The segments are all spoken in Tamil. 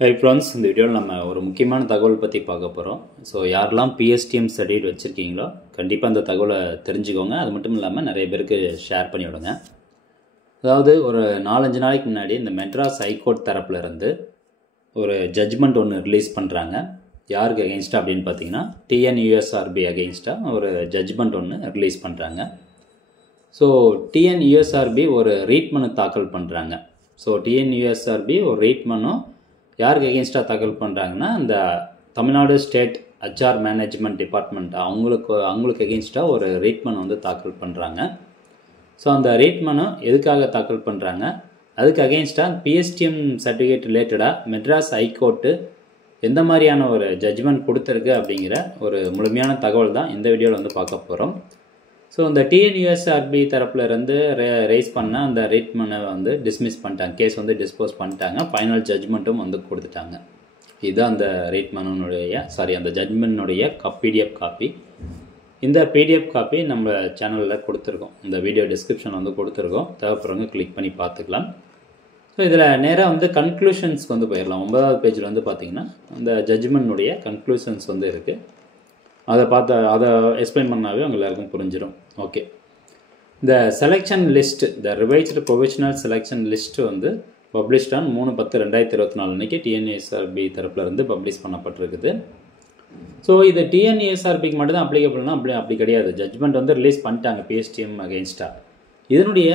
Hey friends, இந்த வீடியோவில் நம்ம ஒரு முக்கியமான தகவல் பற்றி பார்க்க போகிறோம். ஸோ யாரெல்லாம் PSTM சர்டிஃபிகேட் வச்சுருக்கீங்களோ கண்டிப்பாக அந்த தகவலை தெரிஞ்சுக்கோங்க. அது மட்டும் இல்லாமல் நிறைய பேருக்கு ஷேர் பண்ணி விடுங்க. அதாவது ஒரு 4-5 நாளைக்கு முன்னாடி இந்த மெட்ராஸ் ஹைகோர்ட் தரப்புல இருந்து ஒரு ஜட்ஜ்மெண்ட் ஒன்று ரிலீஸ் பண்ணுறாங்க. யாருக்கு அகெயின்ஸ்டாக அப்படின்னு பார்த்தீங்கன்னா TNUSRB அகெயின்ஸ்டாக ஒரு ஜட்ஜ்மெண்ட் ஒன்று ரிலீஸ் பண்ணுறாங்க. ஸோ TNUSRB ஒரு ரீட் மனு தாக்கல் பண்ணுறாங்க. ஸோ TNUSRB ஒரு ரீட் மனு யாருக்கு அகெயின்ஸ்டாக தாக்கல் பண்ணுறாங்கன்னா இந்த Tamil Nadu state HR management department அவங்களுக்கு அகெயின்ஸ்டாக ஒரு ரீட் மனு வந்து தாக்கல் பண்ணுறாங்க. ஸோ அந்த ரீட் மனு எதுக்காக தாக்கல் பண்ணுறாங்க, அதுக்கு அகெயின்ஸ்டாக PSTM சர்டிஃபிகேட் ரிலேட்டடாக மெட்ராஸ் ஹைகோர்ட்டு எந்த மாதிரியான ஒரு ஜட்ஜ்மெண்ட் கொடுத்துருக்கு அப்படிங்கிற ஒரு முழுமையான தகவல் தான் இந்த வீடியோவில் வந்து பார்க்க போகிறோம். ஸோ இந்த TNUSRB தரப்பில் இருந்து ரைஸ் பண்ண அந்த ரீட் மனை வந்து டிஸ்மிஸ் பண்ணிட்டாங்க, கேஸ் வந்து டிஸ்போஸ் பண்ணிட்டாங்க, ஃபைனல் ஜட்ஜ்மெண்ட்டும் வந்து கொடுத்துட்டாங்க. இதுதான் அந்த ரீட் மனுடைய அந்த ஜட்ஜ்மெண்ட்னுடைய PDF காப்பி. இந்த PDF காப்பி நம்ம சேனலில் கொடுத்துருக்கோம், இந்த வீடியோ டிஸ்கிரிப்ஷன் வந்து கொடுத்துருக்கோம், தேவைப்படுறவங்க கிளிக் பண்ணி பார்த்துக்கலாம். ஸோ இதில் நேராக வந்து கன்க்ளூஷன்ஸ்க்கு வந்து போயிடலாம். 9வது பேஜில் வந்து பார்த்திங்கன்னா அந்த ஜட்ஜ்மெண்ட்னுடைய கன்க்ளூஷன்ஸ் வந்து இருக்குது. அதை எக்ஸ்பிளைன் பண்ணாவே அவங்க எல்லாருக்கும் புரிஞ்சிடும். ஓகே, இந்த செலெக்ஷன் லிஸ்ட், இந்த ரிவைஸ்டு ப்ரொவிஷனல் செலெக்ஷன் லிஸ்ட் வந்து பப்ளிஷ்ட் ஆன் 3/10/2024 அன்றைக்கி TNUSRB தரப்பில் இருந்து பப்ளிஷ் பண்ணப்பட்டிருக்குது. ஸோ இது TNUSRBக்கு மட்டும் தான் அப்ளிகபிள்னா அப்படி கிடையாது. ஜட்ஜ்மெண்ட் வந்து ரிலீஸ் பண்ணிட்டாங்க PSTM அகெயின்ஸ்டாக. இதனுடைய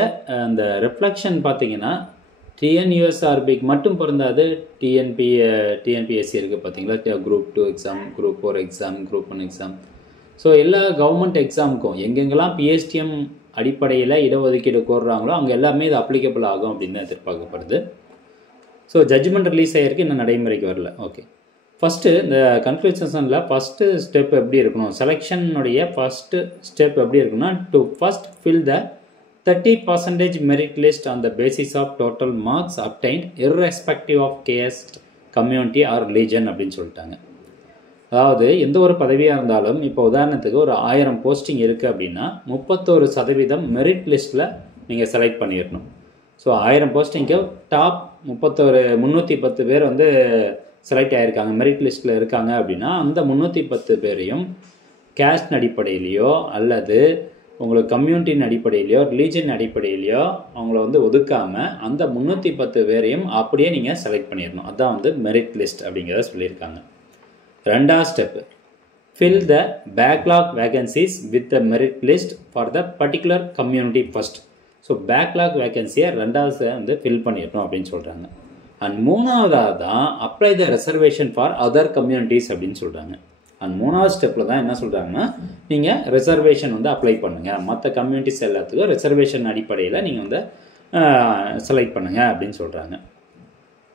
அந்த ரிஃப்ளெக்ஷன் பார்த்தீங்கன்னா TNUSRBக்கு மட்டும் பொருந்தாது. TNPSC இருக்குது பார்த்தீங்களா, Group 2 exam, Group 4 exam, Group 1 exam. So எல்லா கவர்மெண்ட் எக்ஸாமுக்கும் எங்கெங்கெல்லாம் PSTM அடிப்படையில் இடஒதுக்கீடு கோர்றாங்களோ அங்கே எல்லாமே இது அப்ளிகபிள் ஆகும் அப்படின்னு தான் எதிர்பார்க்கப்படுது. ஸோ ஜட்ஜ்மெண்ட் ரிலீஸ் ஆகிருக்கு, இன்னும் நடைமுறைக்கு வரல. ஓகே, ஃபஸ்ட்டு இந்த கன்க்ளூஷனில் ஃபஸ்ட்டு ஸ்டெப் எப்படி இருக்கணும், செலெக்ஷனுடைய ஃபஸ்ட்டு ஸ்டெப் எப்படி இருக்குன்னா, to first fill the 30% merit list on the basis of total marks obtained irrespective of caste, community or religion அப்படின்னு சொல்லிட்டாங்க. அதாவது எந்த ஒரு பதவியாக இருந்தாலும் இப்போ உதாரணத்துக்கு ஒரு 1000 போஸ்டிங் இருக்குது அப்படின்னா 31% மெரிட் லிஸ்ட்டில் நீங்கள் செலக்ட் பண்ணிடணும். ஸோ 1000 போஸ்டிங்க்கு டாப் 310 பேர் வந்து செலக்ட் ஆகியிருக்காங்க, மெரிட் லிஸ்ட்டில் இருக்காங்க அப்படின்னா அந்த 310 பேரையும் கேஸ்ட் அடிப்படையிலையோ அல்லது உங்களுக்கு கம்யூனிட்டின் அடிப்படையிலையோ ரிலீஜன் அடிப்படையிலையோ அவங்கள வந்து ஒதுக்காமல் அந்த 310 பேரையும் அப்படியே நீங்கள் செலக்ட் பண்ணிடணும். அதுதான் வந்து மெரிட் லிஸ்ட் அப்படிங்கிறத சொல்லியிருக்காங்க. ரெண்டாவது step, fill the backlog vacancies with the merit list for the particular community first. So backlog வேகன்சியை ரெண்டாவது வந்து ஃபில் பண்ணிடணும் அப்படின்னு சொல்கிறாங்க. அண்ட் மூணாவதாக தான் apply the reservation for other communities அப்படின்னு சொல்கிறாங்க. அண்ட் மூணாவது ஸ்டெப்பில் தான் என்ன சொல்கிறாங்கன்னா, நீங்கள் ரிசர்வேஷன் வந்து அப்ளை பண்ணுங்கள், மற்ற கம்யூனிட்டிஸ் எல்லாத்துக்கும் ரிசர்வேஷன் அடிப்படையில் நீங்கள் வந்து செலக்ட் பண்ணுங்கள் அப்படின்னு சொல்கிறாங்க.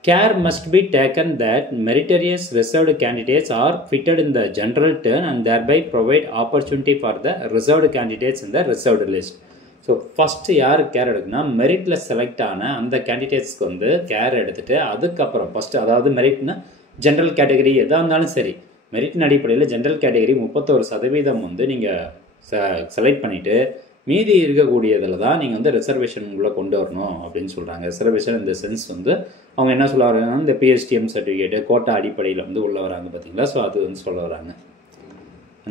Care must be taken that meritorious reserved candidates are fitted in the general turn and thereby provide opportunity for the reserved candidates in the reserved list. So first யார் கேர் எடுக்குன்னா, மெரிட்டில் செலக்ட் ஆன அந்த கேண்டிடேட்ஸ்க்கு வந்து கேர் எடுத்துகிட்டு அதுக்கப்புறம் ஃபஸ்ட்டு, அதாவது மெரிட்னா ஜென்ரல் கேட்டகரி எதாக இருந்தாலும் சரி, மெரிட்டின் அடிப்படையில் ஜென்ரல் கேட்டகரி 31% வந்து நீங்கள் செலக்ட் பண்ணிவிட்டு மீதி இருக்கக்கூடியதில் தான் நீங்கள் வந்து ரிசர்வேஷன் உள்ள கொண்டு வரணும் அப்படின்னு சொல்கிறாங்க. ரிசர்வேஷன் இந்த சென்ஸ் வந்து அவங்க என்ன சொல்ல வராங்கன்னா, இந்த PSTM சர்டிஃபிகேட்டு கோட்டா அடிப்படையில் வந்து உள்ள வராங்க பார்த்தீங்களா. ஸோ அது வந்து சொல்ல வராங்க.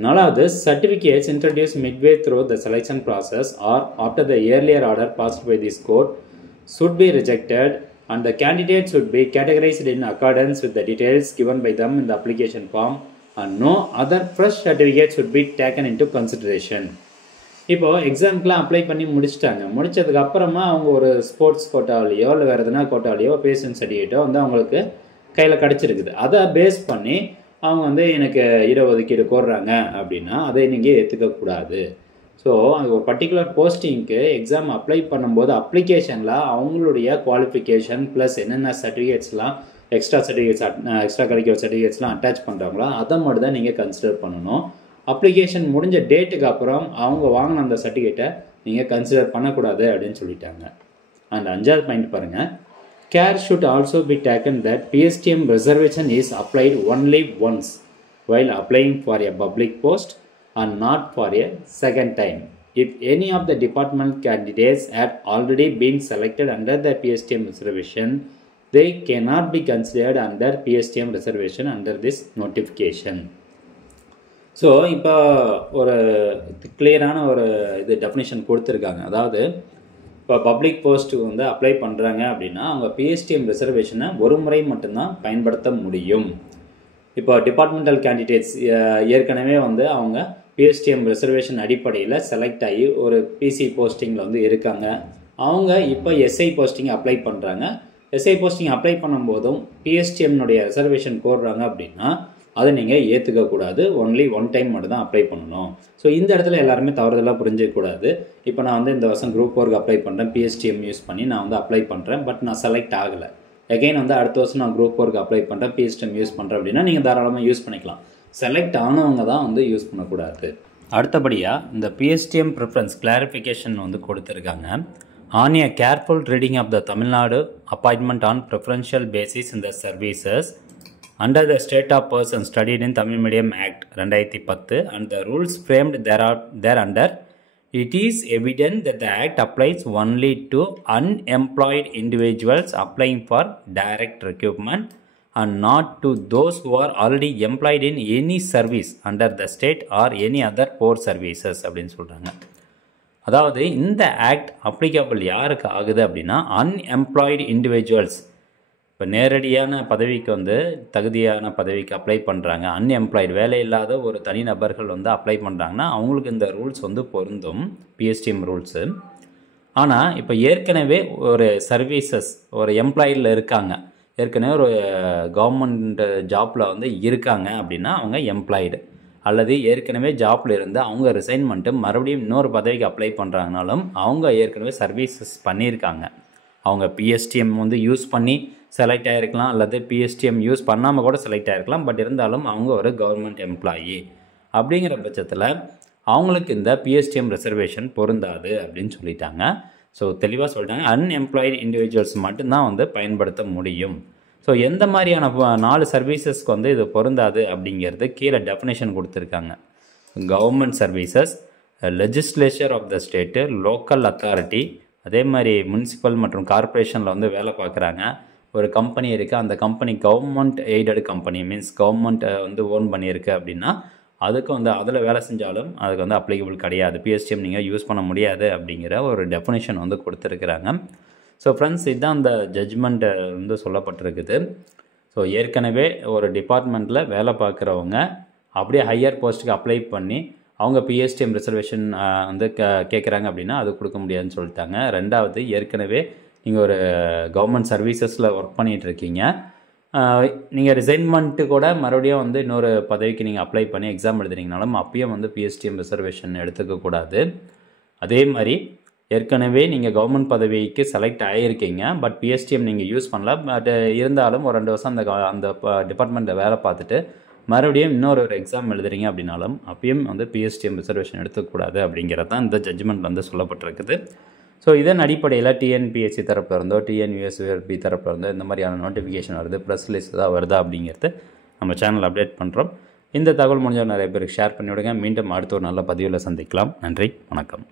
நாலாவது, certificates introduce midway through the selection process or after the earlier order passed by this court should be rejected and the candidate should be categorized in accordance with the details given by them in the application form and no other fresh certificate should be taken into consideration. இப்போது எக்ஸாமுக்குலாம் அப்ளை பண்ணி முடிச்சதுக்கு அப்புறமா அவங்க ஒரு ஸ்போர்ட்ஸ் கோட்டாவிலையோ இல்லை வேறு எதுனா கோட்டாவிலையோ PSTM சர்டிஃபிகேட்டோ வந்து அவங்களுக்கு கையில் கிடச்சிருக்குது. அதை பேஸ் பண்ணி அவங்க வந்து எனக்கு இடஒதுக்கீடு கோர்றாங்க அப்படின்னா அதை நீங்கள் ஏற்றுக்கக்கூடாது. ஸோ அது ஒரு பர்டிகுலர் போஸ்டிங்க்கு எக்ஸாம் அப்ளை பண்ணும்போது அப்ளிகேஷனில் அவங்களுடைய குவாலிஃபிகேஷன் ப்ளஸ் என்னென்ன சர்டிஃபிகேட்ஸ்லாம் எக்ஸ்ட்ரா கரிக்குலர் சர்டிஃபிகேட்ஸ்லாம் அட்டாச் பண்ணுறாங்களோ அதை மட்டும் தான் நீங்கள் கன்சிடர் பண்ணணும். அப்ளிகேஷன் முடிஞ்ச டேட்டுக்கு அப்புறம் அவங்க வாங்கின அந்த சர்டிஃபிகேட்டை நீங்கள் கன்சிடர் பண்ணக்கூடாது அப்படின்னு சொல்லிட்டாங்க. அண்ட் 5வது பாயிண்ட் பாருங்கள், care should also be taken that PSTM reservation is applied only once while applying for a public post and not for a second time. If any of the department candidates had already been selected under the PSTM reservation, they cannot be considered under PSTM reservation under this notification. So இப்போ ஒரு கிளியரான ஒரு டெஃபினேஷன் கொடுத்துருக்காங்க. அதாவது இப்போ பப்ளிக் போஸ்ட்டுக்கு வந்து அப்ளை பண்ணுறாங்க அப்படின்னா அவங்க பிஎஸ்டிஎம் ரிசர்வேஷனை ஒரு முறை மட்டும்தான் பயன்படுத்த முடியும். இப்போ டிபார்ட்மெண்டல் கேண்டிடேட்ஸ் ஏற்கனவே வந்து அவங்க பிஎஸ்டிஎம் ரிசர்வேஷன் அடிப்படையில் செலக்ட் ஆகி ஒரு பிசி போஸ்டிங்கில் வந்து இருக்காங்க. அவங்க இப்போ எஸ்ஐ போஸ்டிங் அப்ளை பண்ணுறாங்க. எஸ்ஐ போஸ்டிங் அப்ளை பண்ணும்போதும் பிஎஸ்டிஎம்னுடைய ரிசர்வேஷன் கோர்றாங்க அப்படின்னா அதை நீங்கள் ஏற்றுக்கக்கூடாது. ஒன்லி ஒன் டைம் மட்டும் தான் அப்ளை பண்ணணும். ஸோ இந்த இடத்துல எல்லாருமே தவறுதலாக புரிஞ்சிக்கக்கூடாது. இப்போ நான் வந்து இந்த வருஷம் குரூப் 4க்கு அப்ளை பண்ணுறேன், பிஎஸ்டிஎம் யூஸ் பண்ணி நான் வந்து அப்ளை பண்ணுறேன், பட் நான் செலக்ட் ஆகலை. அகைன் வந்து அடுத்த வருஷம் நான் குரூப் 4க்கு அப்ளை பண்ணுறேன், பிஎஸ்டிஎம் யூஸ் பண்ணுறேன் அப்படின்னா நீங்கள் தாராளமாக யூஸ் பண்ணிக்கலாம். செலக்ட் ஆனவங்க தான் வந்து யூஸ் பண்ணக்கூடாது. அடுத்தபடியாக இந்த பிஎஸ்டிஎம் ப்ரிஃபரன்ஸ் கிளாரிஃபிகேஷன் வந்து கொடுத்துருக்காங்க. On a careful reading of the Tamil Nadu appointment on preferential basis in the services under the State of Persons Studied in Tamil Medium Act 2010 and the rules framed thereunder, it is evident that the Act applies only to unemployed individuals applying for direct recruitment and not to those who are already employed in any service under the state or any other poor services அப்படின்னு சொல்கிறாங்க. அதாவது இந்த ஆக்ட் அப்ளிகபிள் யாருக்கு ஆகுது அப்படின்னா அன்எம்ப்ளாய்டு இண்டிவிஜுவல்ஸ். இப்போ நேரடியான பதவிக்கு வந்து தகுதியான பதவிக்கு அப்ளை பண்ணுறாங்க, அன்எம்ப்ளாய்டு வேலை இல்லாத ஒரு தனிநபர்கள் வந்து அப்ளை பண்ணுறாங்கன்னா அவங்களுக்கு இந்த ரூல்ஸ் வந்து பொருந்தும், பிஎஸ்டிஎம் ரூல்ஸு. ஆனால் இப்போ ஏற்கனவே ஒரு சர்வீசஸ் ஒரு எம்ப்ளாய்டில் இருக்காங்க, ஏற்கனவே ஒரு கவர்மெண்ட் ஜாப்பில் வந்து இருக்காங்க அப்படின்னா அவங்க எம்ப்ளாய்டு, அல்லது ஏற்கனவே ஜாப்பில் இருந்து அவங்க ரிசைன் பண்ணிட்டு மறுபடியும் இன்னொரு பதவிக்கு அப்ளை பண்ணுறாங்கனாலும் அவங்க ஏற்கனவே சர்வீசஸ் பண்ணியிருக்காங்க. அவங்க பிஎஸ்டிஎம் வந்து யூஸ் பண்ணி செலக்ட் ஆகிருக்கலாம், அல்லது பிஎஸ்டிஎம் யூஸ் பண்ணாமல் கூட செலக்ட் ஆகிருக்கலாம். பட் இருந்தாலும் அவங்க ஒரு கவர்மெண்ட் எம்ப்ளாயி. அப்படிங்கிற பட்சத்தில் அவங்களுக்கு இந்த பிஎஸ்டிஎம் ரிசர்வேஷன் பொருந்தாது அப்படின்னு சொல்லிட்டாங்க. ஸோ தெளிவாக சொல்லிட்டாங்க, அன்எம்ப்ளாய்டு இண்டிவிஜுவல்ஸ் மட்டும்தான் வந்து பயன்படுத்த முடியும். ஸோ எந்த மாதிரியான 4 சர்வீசஸ்க்கு வந்து இது பொருந்தாது அப்படிங்கிறது கீழே டெஃபினேஷன் கொடுத்துருக்காங்க. Government services, legislature of the state, local authority, அதே மாதிரி முனிசிபல் மற்றும் கார்ப்பரேஷனில் வந்து வேலை பார்க்குறாங்க. ஒரு கம்பெனி இருக்குது, அந்த company government aided company, means கவர்மெண்ட்டை வந்து ஓன் பண்ணியிருக்கு அப்படின்னா அதுக்கு வந்து அதில் வேலை செஞ்சாலும் அதுக்கு வந்து அப்ளிகபிள் கிடையாது, பிஎஸ்டிஎம் நீங்கள் யூஸ் பண்ண முடியாது அப்படிங்கிற ஒரு டெஃபினேஷன் வந்து கொடுத்துருக்குறாங்க. ஸோ ஃப்ரெண்ட்ஸ், இதுதான் அந்த ஜட்ஜ்மெண்ட்டு வந்து சொல்லப்பட்டிருக்குது. ஸோ ஏற்கனவே ஒரு டிபார்ட்மெண்ட்டில் வேலை பார்க்குறவங்க அப்படியே ஹையர் போஸ்ட்டுக்கு அப்ளை பண்ணி அவங்க பிஎஸ்டிஎம் ரிசர்வேஷன் வந்து கேட்குறாங்க அப்படின்னா அது கொடுக்க முடியாதுன்னு சொல்லிட்டாங்க. ரெண்டாவது, ஏற்கனவே நீங்கள் ஒரு கவர்மெண்ட் சர்வீசஸில் ஒர்க் பண்ணிகிட்டு இருக்கீங்க, நீங்கள் ரிசைன்மெண்ட்டு கூட மறுபடியும் வந்து இன்னொரு பதவிக்கு நீங்கள் அப்ளை பண்ணி எக்ஸாம் எழுதுறீங்கனாலும் அப்பயும் வந்து பிஎஸ்டிஎம் ரிசர்வேஷன் எடுத்துக்கக்கூடாது. அதே மாதிரி ஏற்கனவே நீங்கள் கவர்மெண்ட் பதவிக்கு செலக்ட் ஆகியிருக்கீங்க, பட் பிஎஸ்டிஎம் நீங்கள் யூஸ் பண்ணல, பட் இருந்தாலும் ஒரு 2 வருஷம் அந்த டிபார்ட்மெண்ட்டில் வேலை பார்த்துட்டு மறுபடியும் இன்னொரு எக்ஸாம் எழுதுறீங்க அப்படின்னாலும் அப்பயும் வந்து பிஎஸ்டிஎம் ரிசர்வேஷன் எடுத்துக்கூடாது அப்படிங்கிறது தான் இந்த ஜட்ஜ்மெண்ட் வந்து சொல்லப்பட்டிருக்குது. ஸோ இதன் அடிப்படையில் டிஎன்பிஎஸ்சி தரப்பில் இருந்தோ டிஎன்யூஎஸ்பி தரப்பில் இருந்தோ இந்த மாதிரியான நோட்டிஃபிகேஷன் வருது, ப்ரெஸ் லிஸ்ட் தான் வருதா அப்படிங்கிறது நம்ம சேனல் அப்டேட் பண்ணுறோம். இந்த தகவல் முடிஞ்சவங்க நிறைய பேருக்கு ஷேர் பண்ணிவிடுங்க. மீண்டும் அடுத்த ஒரு நல்ல பதிவில் சந்திக்கலாம். நன்றி, வணக்கம்.